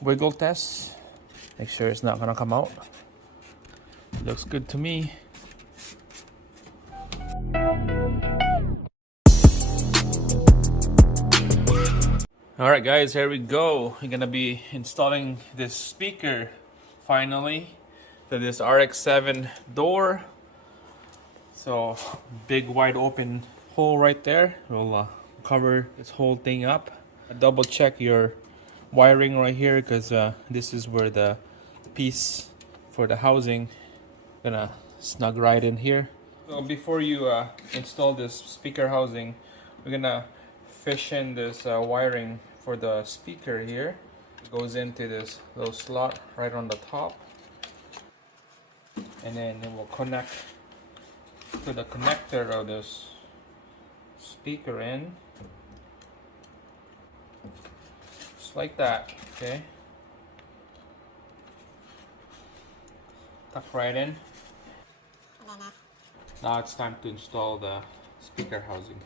wiggle test. Make sure it's not gonna come out. Looks good to me. Alright guys, here we go. We're gonna be installing this speaker finally to this Rx7 door. So big wide open hole right there. We'll cover this whole thing up. Double check your wiring right here, because this is where the piece for the housing gonna snug right in here. So before you install this speaker housing, we're gonna fish in this wiring for the speaker here. It goes into this little slot right on the top, and then it will connect to the connector of this speaker in, just like that. Okay, tuck right in. Now it's time to install the speaker housing.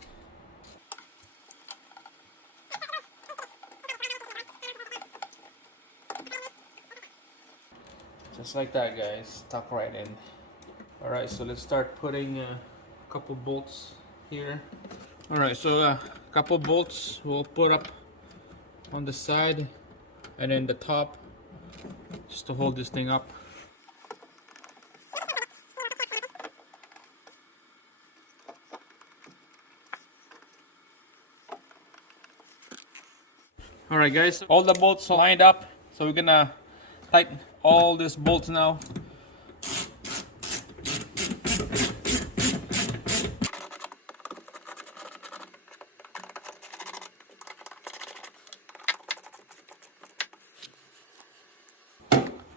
Just like that, guys. Tuck right in. Alright, so let's start putting a couple bolts here. Alright, so a couple bolts we'll put up on the side and then the top, just to hold this thing up. Alright guys, all the bolts lined up, so we're gonna tighten all these bolts now.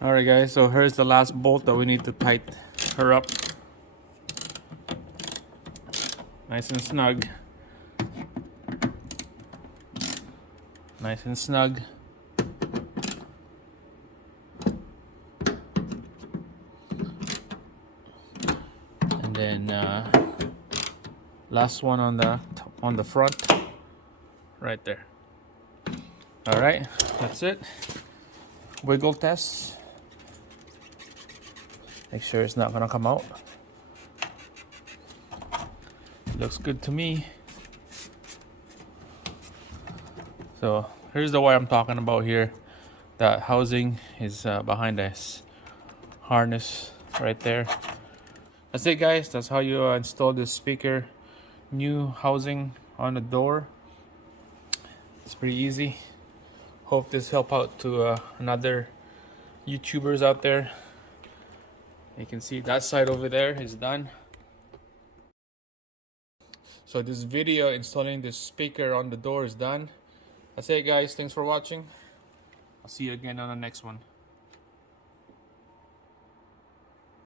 Alright guys, so here's the last bolt that we need to tighten her up. Nice and snug. Nice and snug. And then last one on the front, right there. All right, that's it. Wiggle test. Make sure it's not gonna come out. Looks good to me. So here's the wire I'm talking about here. That housing is behind this harness right there. That's it guys, that's how you install this speaker new housing on the door. It's pretty easy. Hope this help out to another YouTubers out there. You can see that side over there is done. So this video installing this speaker on the door is done. That's it guys, thanks for watching. I'll see you again on the next one.